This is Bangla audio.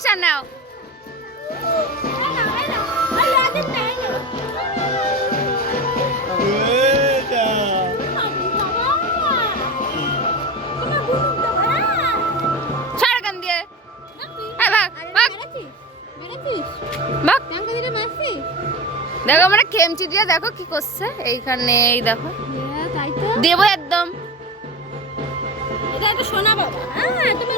পয়সা now. দেখো আমরা খেমচি দিয়ে দেখো কি করছে এইখানে এই দেখো দেবো একদম এটা তো সোনা বাবা হ্যাঁ তুমি